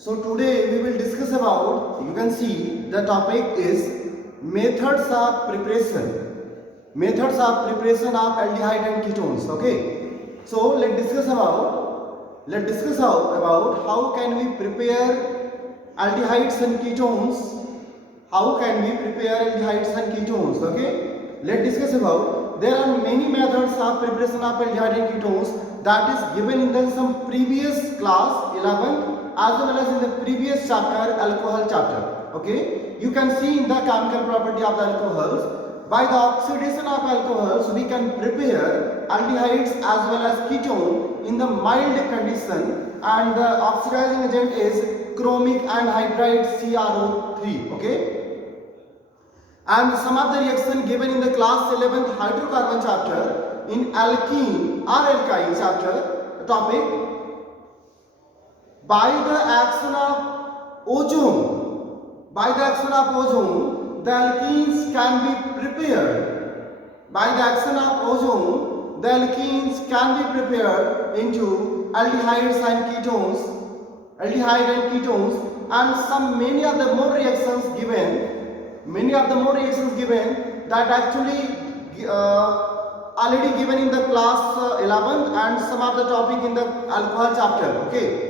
So today we will discuss about, you can see the topic is methods of preparation. Methods of preparation of aldehyde and ketones. Okay. So let's discuss about how can we prepare aldehydes and ketones. How can we prepare aldehydes and ketones? Okay. Let's discuss about, there are many methods of preparation of aldehyde and ketones that is given in the some previous class 11 as well as in the previous chapter, alcohol chapter. Okay, you can see in the chemical property of the alcohols, by the oxidation of alcohols we can prepare aldehydes as well as ketone in the mild condition, and the oxidizing agent is chromic anhydride CrO3. Okay, and some of the reaction given in the class 11th hydrocarbon chapter in alkene or alkyne chapter topic, by the action of ozone, the alkenes can be prepared. By the action of ozone, the alkenes can be prepared into aldehyde and ketones, and some many of the more reactions given that actually already given in the class 11 and some of the topic in the alcohol chapter. Okay.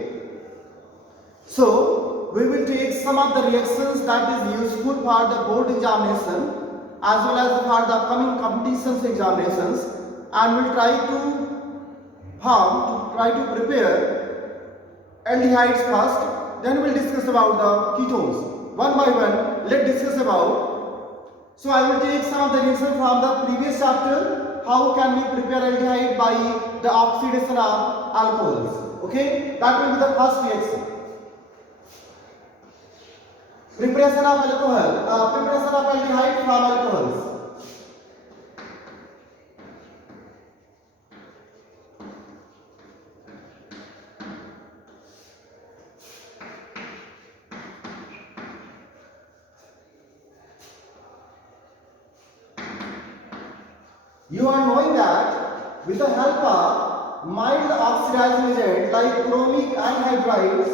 So we will take some of the reactions that is useful for the board examination as well as for the upcoming competitions examinations, and we'll try to prepare aldehydes first, then we'll discuss about the ketones one by one. Let's discuss about, so I will take some of the reactions from the previous chapter, how can we prepare aldehyde by the oxidation of alcohols. Okay, that will be the first reaction. Preparation of aldehyde from alcohols. You are knowing that with the help of mild oxidizing agent like chromic anhydride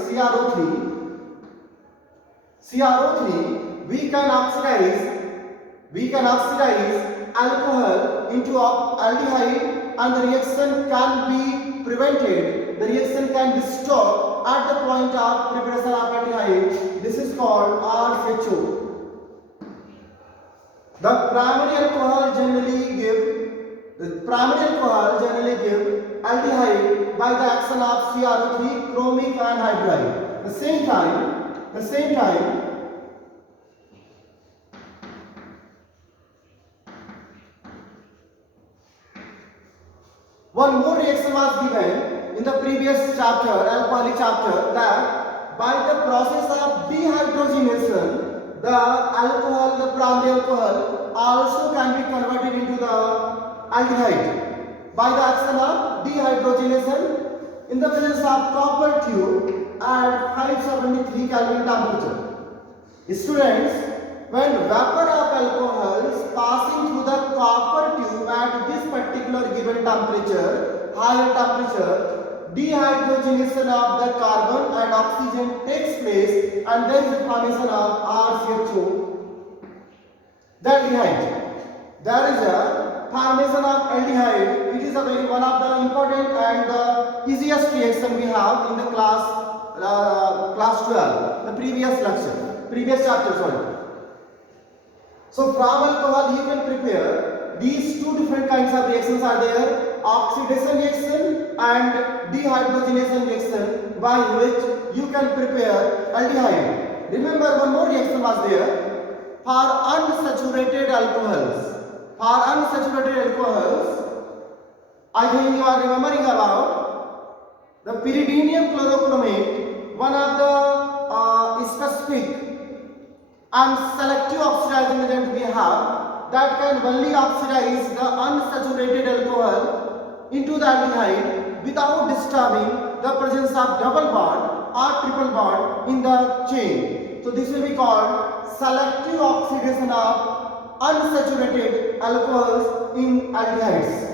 CrO3, we can oxidize alcohol into aldehyde, and the reaction can be prevented. The reaction can be stopped at the point of preparation of aldehyde. This is called RHO. The primary alcohol generally give aldehyde by the action of CrO3, chromic anhydride. The same time, one more reaction was given in the previous chapter, alcoholic chapter, that by the process of dehydrogenation, the primary alcohol also can be converted into the aldehyde by the action of dehydrogenation in the presence of copper tube at 573 Kelvin temperature. Students, when vapor of alcohols passing through the copper tube at this particular given temperature, higher temperature, dehydrogenation of the carbon and oxygen takes place, and there is the formation of RCHO. The aldehyde. There is a formation of aldehyde. It is a very one of the important and the easiest reaction we have in the class 12, the previous chapter, sorry. So from alcohol you can prepare these two different kinds of reactions are there, oxidation reaction and dehydrogenation reaction, by which you can prepare aldehyde. Remember, one more reaction was there for unsaturated alcohols. I think you are remembering about the pyridinium chlorochromate, one of the specific and selective oxidizing agent we have that can only oxidize the unsaturated alcohol into the aldehyde without disturbing the presence of double bond or triple bond in the chain. So this will be called selective oxidation of unsaturated alcohols in aldehydes.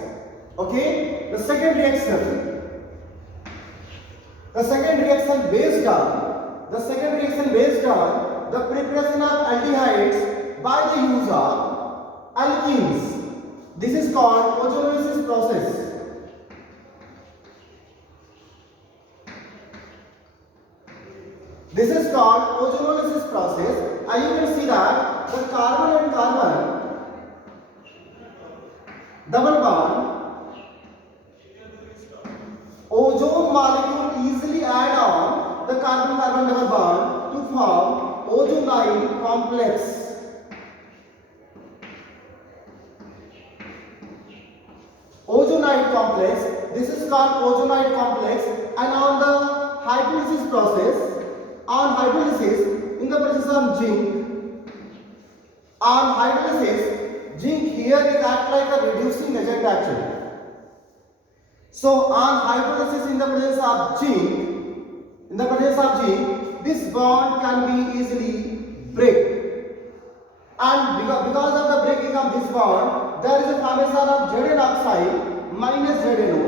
Okay, the second reaction based on the second reaction based on the preparation of aldehydes by the use of alkenes. This is called ozonolysis process. This is called ozonolysis process, and you can see that the carbon and carbon double bond ozone molecule easily add on the carbon-carbon double bond to form ozonide complex. Ozonide complex. This is called ozonide complex, and on the hydrolysis process. On hydrolysis, in the presence of zinc, on hydrolysis, zinc here is act like a reducing agent actually. So on hydrolysis in the presence of zinc, this bond can be easily break. And because of the breaking of this bond, there is a formation of Zn oxide minus ZnO,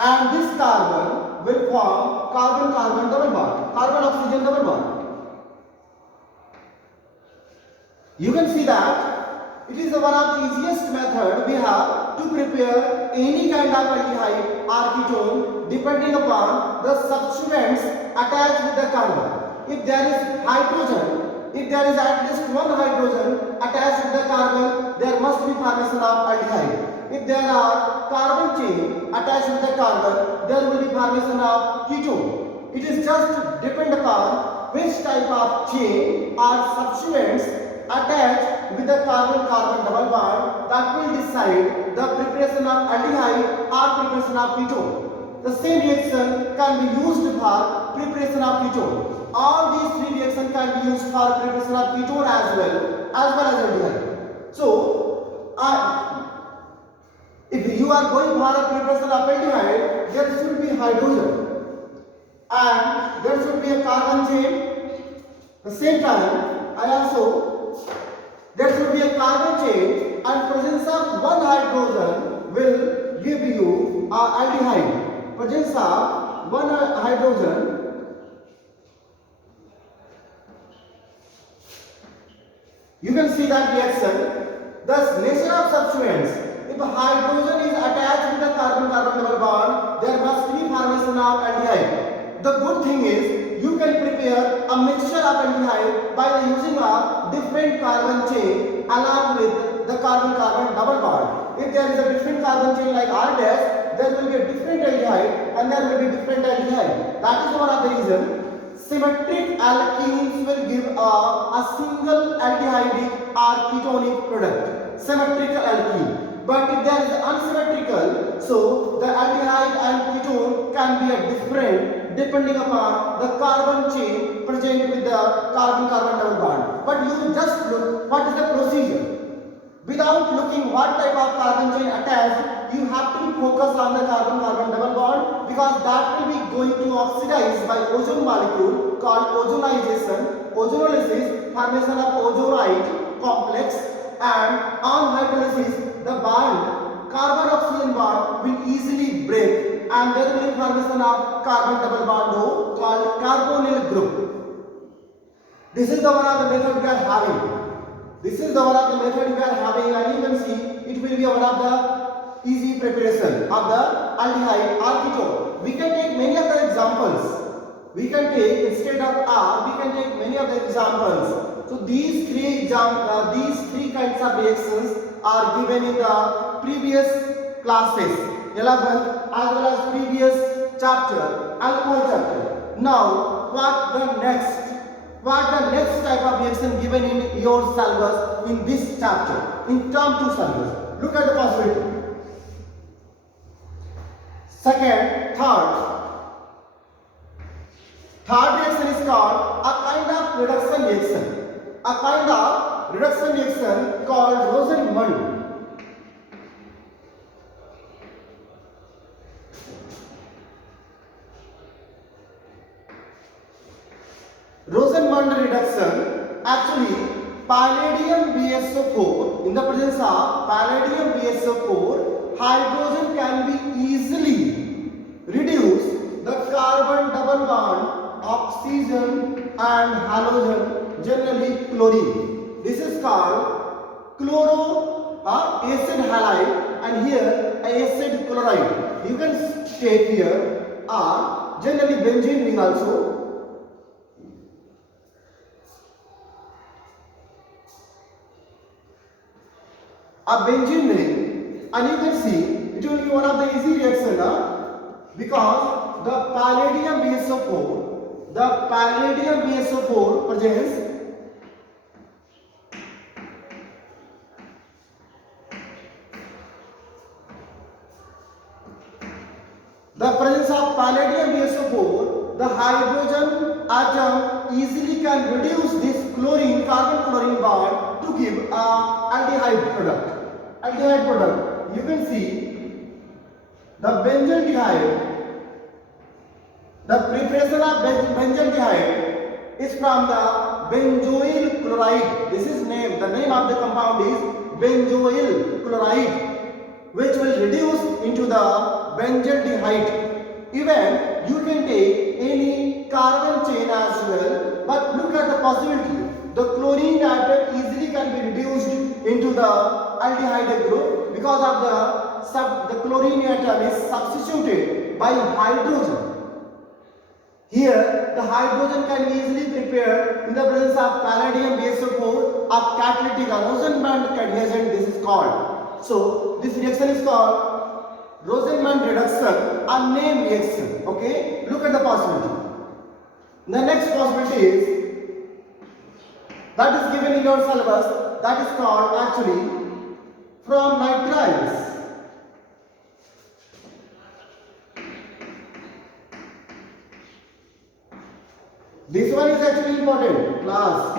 and this carbon will form carbon-carbon double bond, carbon-oxygen double bond. You can see that it is one of the easiest method we have to prepare any kind of aldehyde or ketone depending upon the substituents attached with the carbon. If there is hydrogen, if there is at least one hydrogen attached with the carbon, there must be formation of aldehyde. If there are carbon chain attached with the carbon, there will be formation of ketone. It is just depend upon which type of chain or substituents attached with the carbon-carbon double bond that will decide the preparation of aldehyde or preparation of ketone. The same reaction can be used for preparation of ketone. All these three reactions can be used for preparation of ketone as well as aldehyde. So, if you are going for a preparation of aldehyde, there should be hydrogen and there should be a carbon chain. At the same time, there should be a carbon chain, and presence of one hydrogen will give you aldehyde. Presence of one hydrogen, you can see that reaction. Thus, nature of substituents. If hydrogen is attached with the carbon-carbon double bond, there must be formation of aldehyde. The good thing is you can prepare a mixture of aldehyde by using a different carbon chain along with the carbon-carbon double bond. If there is a different carbon chain like R dash, there will be a different aldehyde and there will be different aldehyde. That is one of the reasons. Symmetric alkenes will give a single aldehydic or ketonic product. Symmetrical alkene. But if there is unsymmetrical, so the aldehyde and ketone can be a different depending upon the carbon chain present with the carbon-carbon double bond. But you just look what is the procedure. Without looking what type of carbon chain attached, you have to focus on the carbon-carbon double bond, because that will be going to oxidize by ozone molecule called ozonization, ozonolysis, formation of ozonide complex, and on hydrolysis the bond, carbon-oxygen bond will easily break and there will be formation of carbon double bond called carbonyl group. This is the one of the method we are having. And you can see it will be one of the easy preparation of the aldehyde or ketone. We can take many of the examples. Instead of R, we can take many of the examples. So these three kinds of reactions are given in the previous classes, 11th as well as previous chapter, alcohol chapter. Now, what the next type of reaction given in your syllabus in this chapter, in term 2 syllabus? Look at the possibility. Second, third reaction is called a kind of reduction reaction called Rosenmund. Rosenmund reduction, actually palladium BSO4, in the presence of palladium BSO4, hydrogen can be easily reduced the carbon double bond of oxygen and halogen, generally chlorine. This is called chloro acid halide, and here acid chloride. You can take here generally benzene ring also. A benzene ring, and you can see it will be one of the easy reaction because the palladium BSO4 presents the presence of palladium BSO4, the hydrogen atom easily can reduce this carbon-chlorine bond to give aldehyde product. You can see the benzaldehyde. The preparation of benzaldehyde is from the benzoyl chloride. This is name. The name of the compound is benzoyl chloride, which will reduce into the benzaldehyde. Even you can take any carbon chain as well, but look at the possibility. The chlorine atom easily can be reduced into the aldehyde group because of the chlorine atom is substituted by hydrogen. Here, the hydrogen can be easily prepared in the presence of palladium BSO4 of catalytic Rosenband adhesion. This is called. So, this reaction is called Rosenband reduction, a name reaction. Okay, look at the possibility. The next possibility is that is given in your syllabus. That is called actually from nitriles. This one is actually important, class.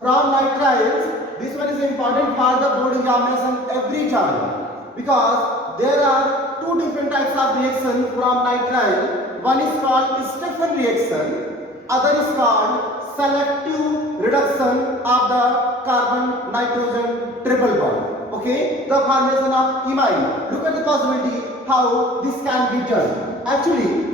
From nitriles, this one is important for the board examination every time because there are two different types of reactions from nitrile. One is called Stephan reaction, other is called selective reduction of the carbon-nitrogen triple bond. Okay, the formation of imine. Look at the possibility how this can be done. Actually,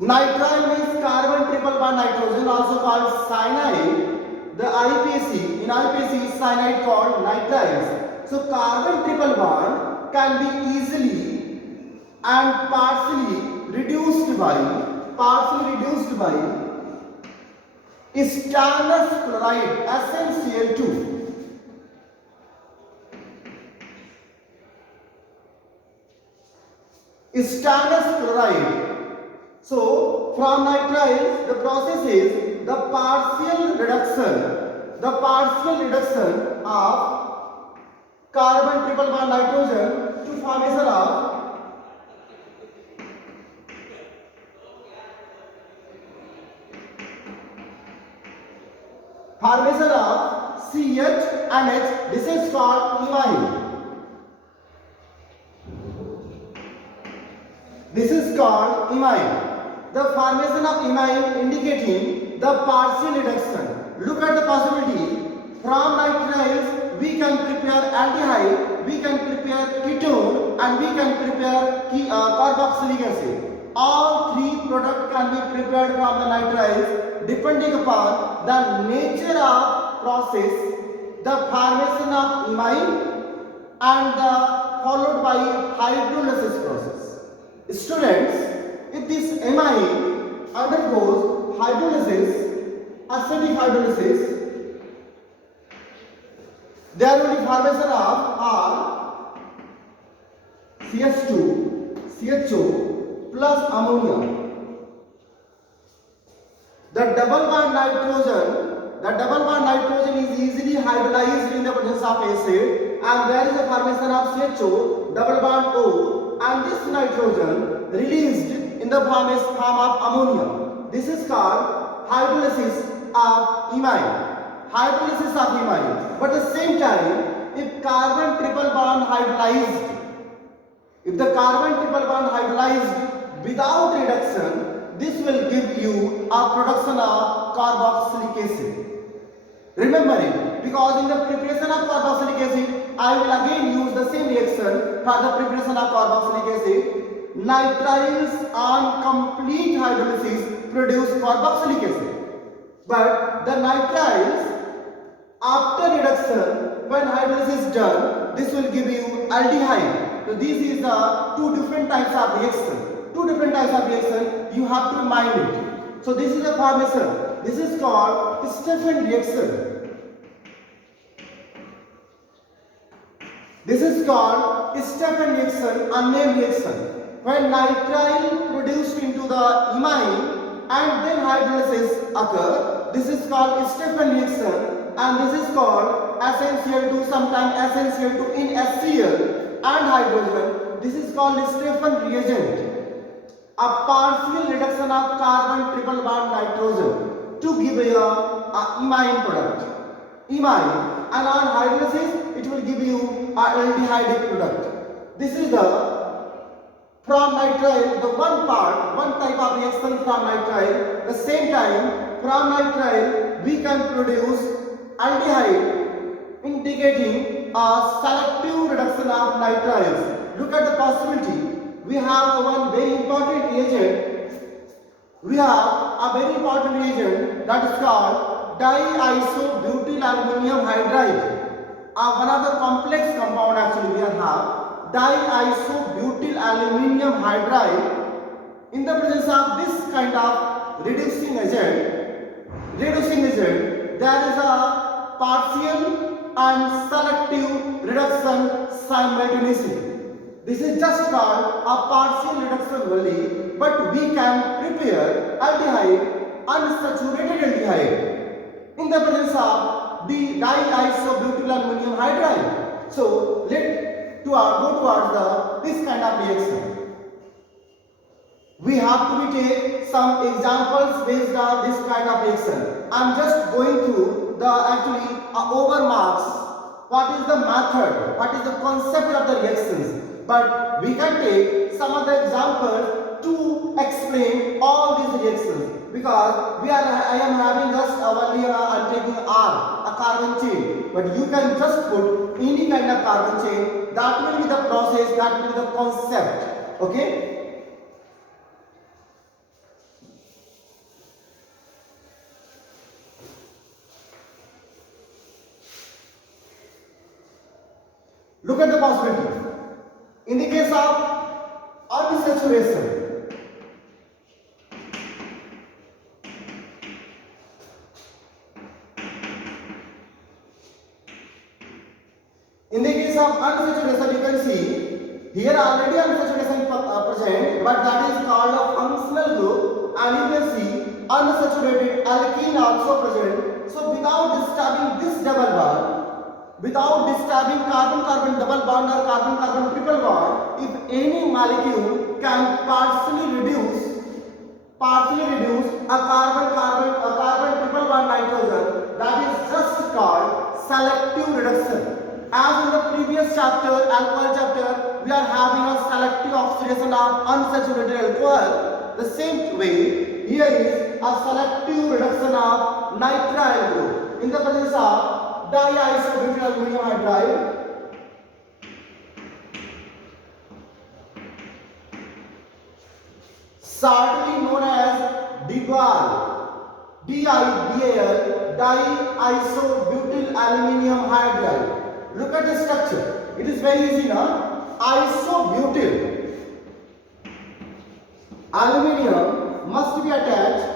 nitrile means carbon triple bond nitrogen, also called cyanide. The IPAC, in IPAC is cyanide called nitriles. So carbon triple bond can be easily and partially reduced by stannous chloride SnCl2. Stannous chloride. So, from nitriles, the process is the partial reduction of carbon triple bond nitrogen to formation of CH and H. This is called imine. This is called imine. The formation of imine indicating the partial reduction. Look at the possibility. From nitriles, we can prepare aldehyde, we can prepare ketone, and we can prepare carboxylic acid. All three products can be prepared from the nitriles depending upon the nature of process, the formation of imine, and followed by hydrolysis process. Students, if this imine undergoes hydrolysis, acidic hydrolysis, there will be formation of CH2, CHO plus ammonia. The double bond nitrogen is easily hydrolyzed in the presence of acid, and there is a formation of CHO, double bond O, and this nitrogen released in the form of ammonia. This is called hydrolysis of imine. But at the same time, if the carbon triple bond hydrolyzed without reduction, this will give you a production of carboxylic acid. Remember it, because in the preparation of carboxylic acid, I will again use the same reaction for the preparation of carboxylic acid. Nitriles on complete hydrolysis produce carboxylic acid. But the nitriles after reduction, when hydrolysis is done, this will give you aldehyde. So this is the two different types of reaction. Two different types of reaction, you have to mind it. So this is the formation. This is called Stephan reaction. This is called Stephan reaction, unnamed reaction. When nitrile produced into the imine and then hydrolysis occur, this is called Stephan reaction, and this is called SnCl2, sometimes SnCl2 in HCl and hydrogen. This is called Stephan reagent. A partial reduction of carbon triple bond nitrogen to give a imine product. Imine, and on hydrolysis it will give you a aldehyde product. This is the from nitrile, the one type of reaction from nitrile. The same time, from nitrile we can produce aldehyde, indicating a selective reduction of nitriles. Look at the possibility. We have one very important reagent. We have a very important reagent that is called diisobutyl aluminium hydride. One of the complex compound actually we have. Diisobutyl aluminium hydride. In the presence of this kind of reducing agent, there is a partial and selective reduction simultaneously. This is just called a partial reduction only, but we can prepare aldehyde, unsaturated aldehyde, in the presence of the diisobutyl aluminium hydride. So let go towards this kind of reaction. We have to take some examples based on this kind of reaction. I am just going through the actually overmarks. What is the method? What is the concept of the reactions? But we can take some of the examples to explain all these reactions, because I am having just only I am taking R, a carbon chain, but you can just put any kind of carbon chain. That will be the process, that will be the concept. Okay. Look at the possibility. In the case of unsaturation, you can see here already unsaturation present, but that is called a functional group, and you can see unsaturated alkene also present. So without disturbing this double bond, without disturbing carbon-carbon double bond or carbon-carbon triple bond, if any molecule can partially reduce a carbon triple bond nitrogen, that is just called selective reduction. As in the previous chapter, alcohol chapter, we are having a selective oxidation of unsaturated alcohol. The same way, here is a selective reduction of nitrile group in the presence of diisobutyl aluminium hydride. Shortly known as DIBAL, diisobutyl aluminium hydride. Look at the structure. It is very easy now. Isobutyl aluminium must be attached .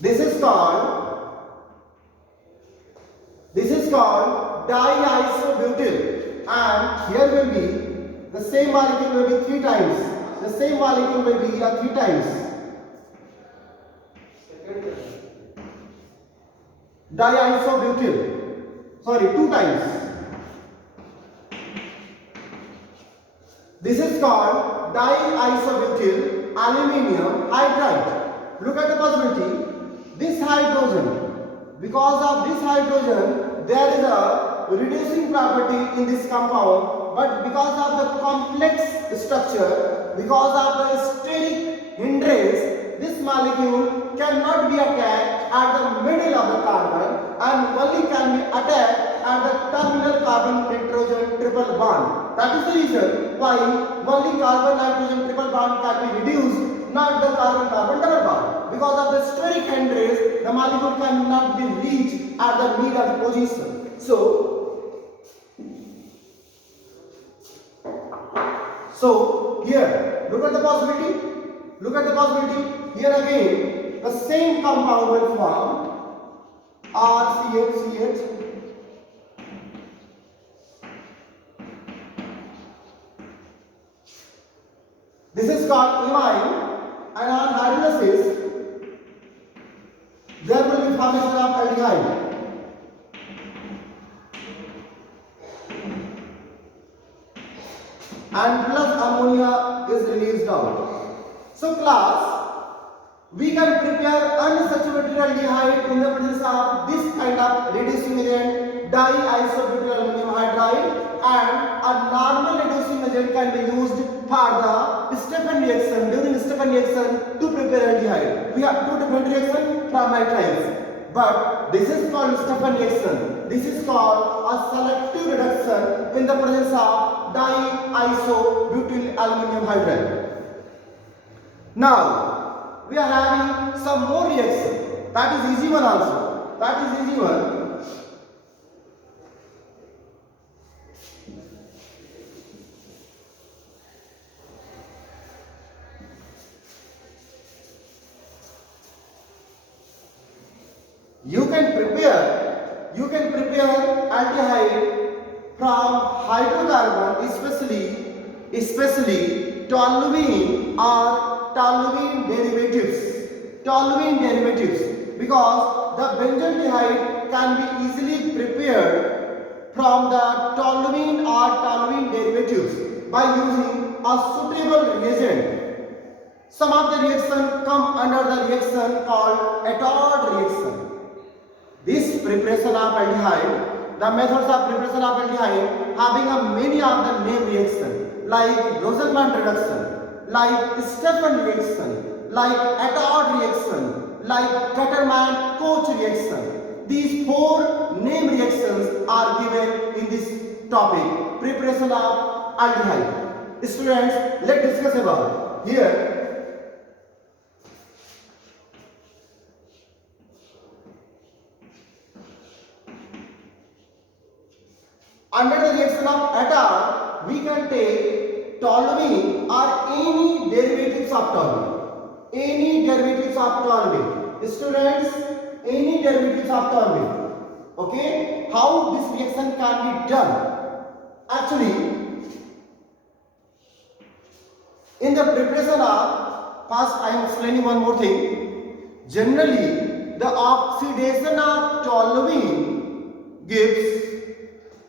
This is called diisobutyl, and here will be the same molecule will be 3 times. The same molecule will be 3 times. Diisobutyl, sorry, 2 times. This is called diisobutyl aluminium hydride. Look at the possibility. This hydrogen, because of this hydrogen, there is a reducing property in this compound, but because of the complex structure, because of the steric hindrance, this molecule cannot be attacked at the middle of the carbon and only can be attacked at the terminal carbon nitrogen triple bond. That is the reason why only carbon nitrogen triple bond can be reduced, not the carbon carbon double bond. Because of the steric hand rays, the molecule cannot be reached at the middle position. So here, look at the possibility. Look at the possibility. Here again, the same compound will form RCH. This is called imine, and on hydrolysis, there will be formation of aldehyde. And plus ammonia is released out. So class, we can prepare unsaturated aldehyde in the presence of this kind of reducing agent, diisobutyl aluminum hydride, and a normal reducing agent can be used for the Stephan reaction, during Stephan reaction to prepare aldehyde. We have two different reactions from nitriles. But this is called Stephan reaction. This is called a selective reduction in the presence of diisobutyl aluminum hydride. Now, we are having some more reaction. That is easy one also. That is easy one. You can prepare aldehyde from hydrocarbon, especially toluene or toluene derivatives, because the benzaldehyde can be easily prepared from the toluene or toluene derivatives by using a suitable reagent. Some of the reactions come under the reaction called Attard reaction. This preparation of aldehyde, the methods of preparation of aldehyde having a many of the name reaction, like Rosenman reduction, like Stephan reaction, like Attard reaction, like Gattermann-Koch reaction. These four name reactions are given in this topic, preparation of aldehyde. Students, let's discuss about here. Under the reaction of Attard, we can take toluene or any derivatives of toluene. Any derivatives of toluene. Students, any derivatives of toluene. Okay? How this reaction can be done? Actually, in the preparation of, first I am explaining one more thing. Generally, the oxidation of toluene gives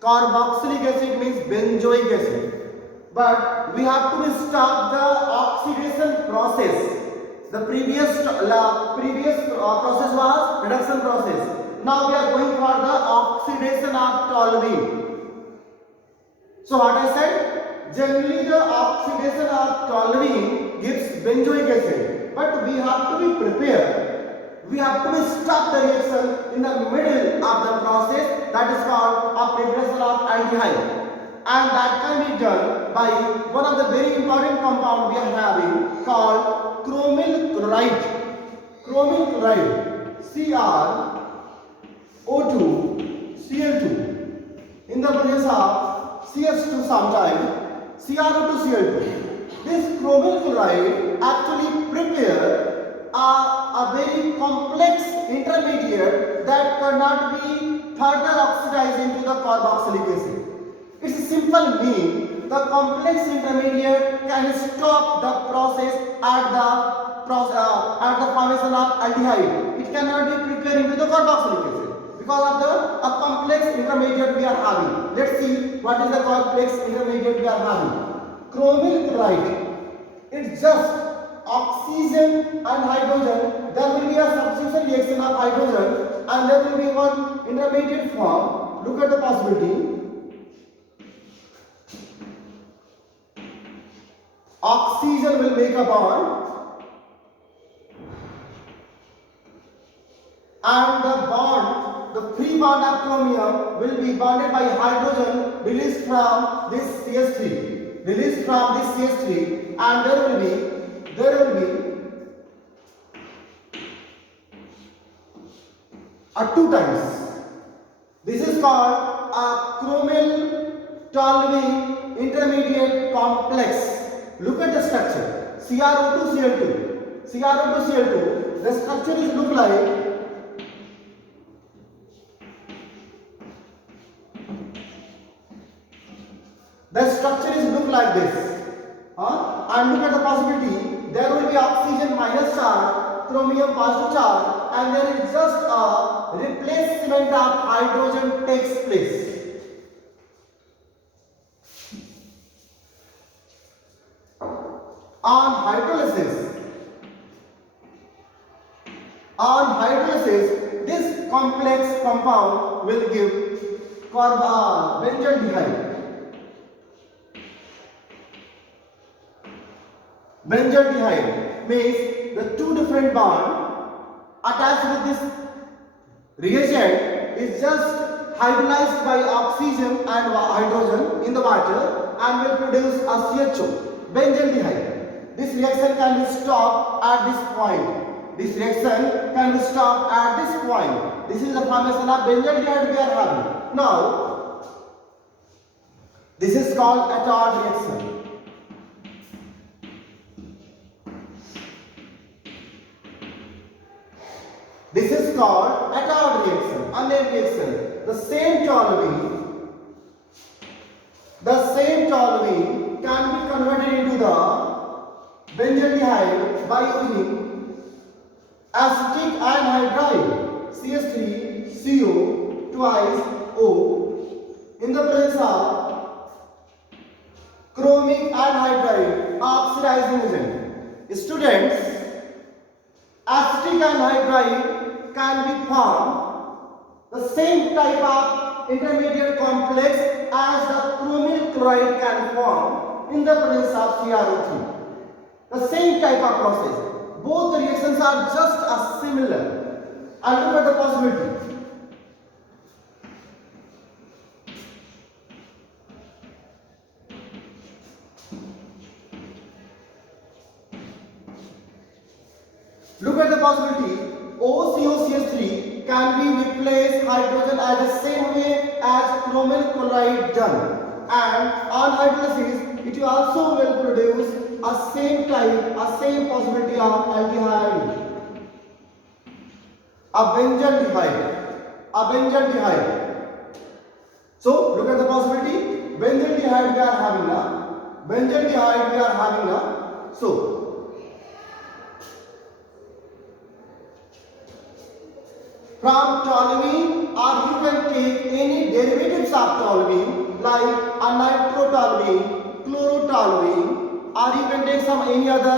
carboxylic acid, means benzoic acid. But we have to stop the oxidation process. The previous process was reduction process. Now we are going for the oxidation of toluene. So what I said? Generally the oxidation of toluene gives benzoic acid. But we have to be prepared. We have to stop the reaction in the middle of the process, that is called a preparation of aldehyde. And that can be done by one of the very important compound we are having called chromyl chloride. Chromyl chloride, CrO2, Cl2. In the presence of CH2 sometime, CrO2, Cl2. This chromyl chloride actually prepare a very complex intermediate that cannot be further oxidized into the carboxylic acid. Its simple mean the complex intermediate can stop the process at the formation of aldehyde. It cannot be prepared into the carboxylic acid because of the complex intermediate we are having. Let's see what is the complex intermediate we are having. Chromyl chloride. It's just oxygen and hydrogen. There will be a substitution reaction of hydrogen and there will be one intermediate form. Look at the possibility. Oxygen will make a bond and the free bond of chromium will be bonded by hydrogen released from this CH3, and there will be two times. This is called a chromyl toluene intermediate complex. Look at the structure. CrO2Cl2. CrO2Cl2. The structure is look like this. And look at the possibility. There will be oxygen minus charge, chromium positive charge, and there is just a replacement of hydrogen takes place. On hydrolysis, this complex compound will give benzaldehyde. Benzaldehyde means the two different bonds attached with this reagent is just hydrolyzed by oxygen and hydrogen in the water and will produce a CHO, benzaldehyde. This reaction can be stopped at this point. This is the formation of benzaldehyde we are having. Now, this is called Attard reaction. This is called Attard reaction, unnamed reaction. The same toluene can be converted into the benzaldehyde by using acetic anhydride CH3CO twice O in the presence of chromic anhydride oxidizing agent. Students, acetic anhydride can be formed the same type of intermediate complex as the chromyl chloride can form in the presence of CrO3. The same type of process. Both the reactions are just similar. And look at the possibility. Look at the possibility. OCOCH3 can be replaced hydrogen as the same way as chromyl chloride done, and on hydrolysis it also will produce a same possibility of aldehyde, a benzaldehyde. So look at the possibility. Benzaldehyde we are having now. So from toluene, or you can take any derivatives of toluene like a nitrotoluene, chlorotoluene, or you can take any other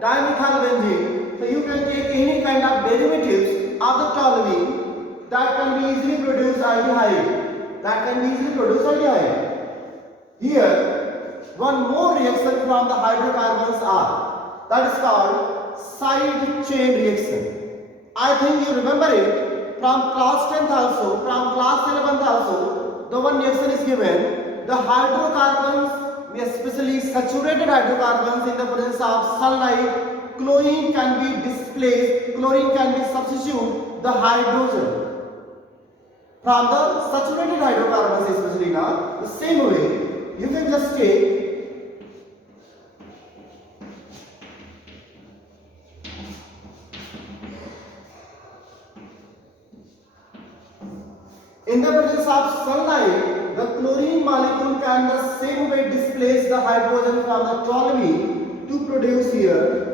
dimethyl benzene. So you can take any kind of derivatives of the toluene that can be easily produce aldehyde. Here, one more reaction from the hydrocarbons are, that is called side chain reaction. I think you remember it from class 10th also, from class 11th also. The one reaction is given. The hydrocarbons, especially saturated hydrocarbons, in the presence of sunlight, chlorine can be displaced, chlorine can be substitute the hydrogen. From the saturated hydrocarbons, especially now, the same way, you can just take in the presence of sunlight, the chlorine molecule can the same way displace the hydrogen from the toluene to produce here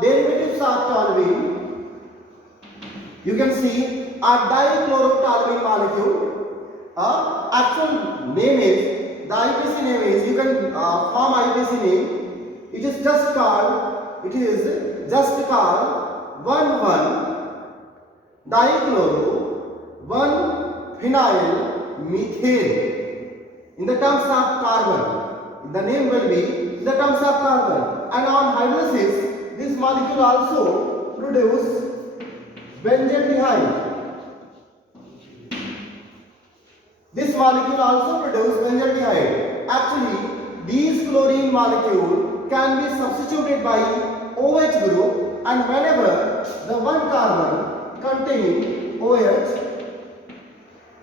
derivatives of toluene. You can see a dichlorotoluene molecule. Actual name is, the IPC name is, you can form IPC name. It is just called 1,1-dichloro 1-phenyl methane in the terms of carbon. The name will be the terms of carbon. And on hydrolysis, this molecule also produce benzaldehyde. This molecule also produces benzaldehyde. Actually, these chlorine molecule can be substituted by OH group, and whenever the one carbon contain OH,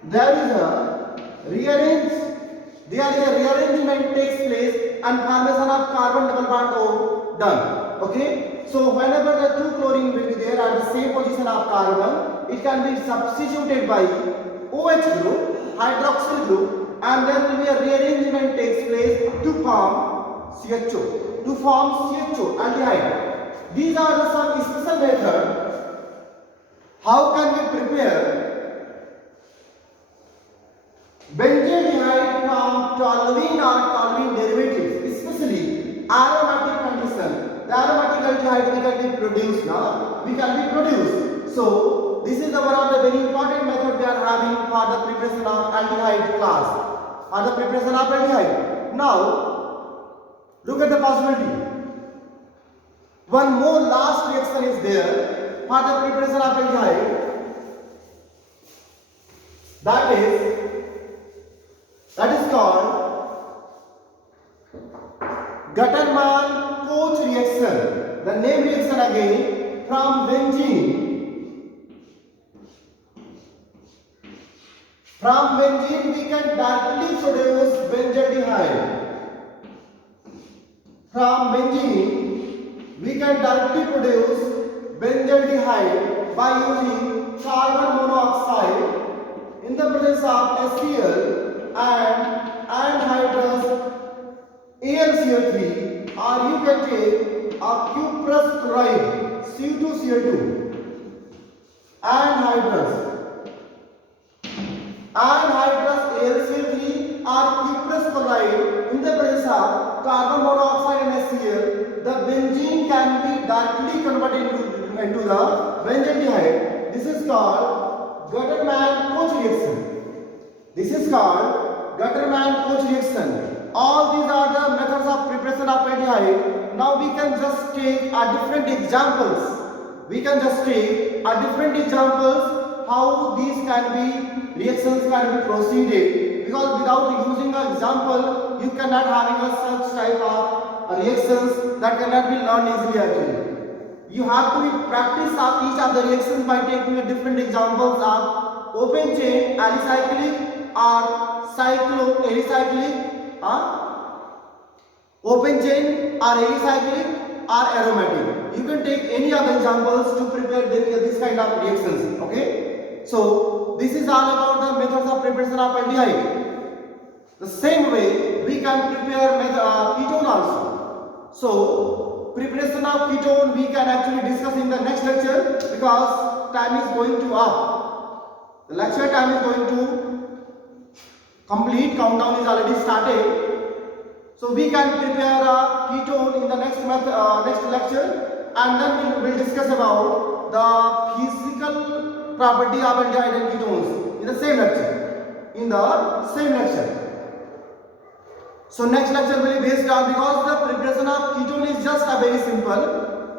there is a rearrangement takes place and formation of carbon double bond O done. Okay, so whenever the two chlorine will be there at the same position of carbon, it can be substituted by OH group, hydroxyl group, and there will be a rearrangement takes place to form CHO, aldehyde. These are the some special methods. How can we prepare benzaldehyde from toluene or toluene derivatives, especially aromatic condition? The aromatic aldehyde can be produced now. We can be produced. So this is one of the very important method we are having for the preparation of aldehyde class. For the preparation of aldehyde. Now look at the possibility. One more last reaction is there for the preparation of aldehyde. That is called Gattermann-Koch reaction. The name reaction again from benzene. From benzene we can directly produce benzaldehyde. From benzene we can directly produce benzaldehyde by using carbon monoxide in the presence of HCl and anhydrous AlCl3, or you can take a cuprous chloride Cu2Cl2 anhydrous AlCl3 or cuprous chloride in the presence of carbon monoxide and HCl. The benzene can be directly converted into the benzaldehyde. This is called Gattermann-Koch reaction. All these are the methods of preparation of aldehyde. Now we can just take different examples. How these reactions can be proceeded. Because without using an example, you cannot having a such type of reactions that cannot be learned easily actually. You have to be practice of each of the reactions by taking a different examples of open chain alicyclic or cycloalicyclic, open chain or alicyclic or aromatic. You can take any other examples to prepare this kind of reactions. Okay, so this is all about the methods of preparation of aldehyde. The same way we can prepare ketone also. So preparation of ketone we can actually discuss in the next lecture, because time is going to up. The lecture time is going to complete. Countdown is already started. So we can prepare a ketone in the next lecture, and then we will discuss about the physical property of aldehyde and ketones in the same lecture. So next lecture will be based on, because the preparation of ketone is just a very simple.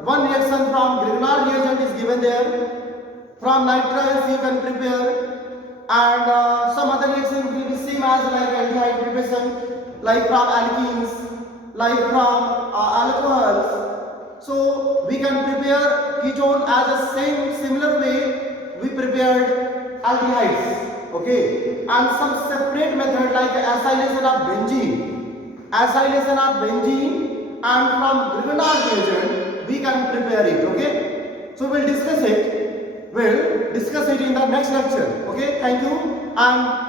One reaction from Grignard reagent is given there. From nitriles you can prepare, and some other reactions will be same as like aldehyde preparation, like from alkenes, like from alcohols. So we can prepare ketone as a similar way we prepared aldehydes. Okay, and some separate method like acylation of benzene, and from Grignard reagent we can prepare it. Okay, so we'll discuss it in the next lecture. Okay, thank you, and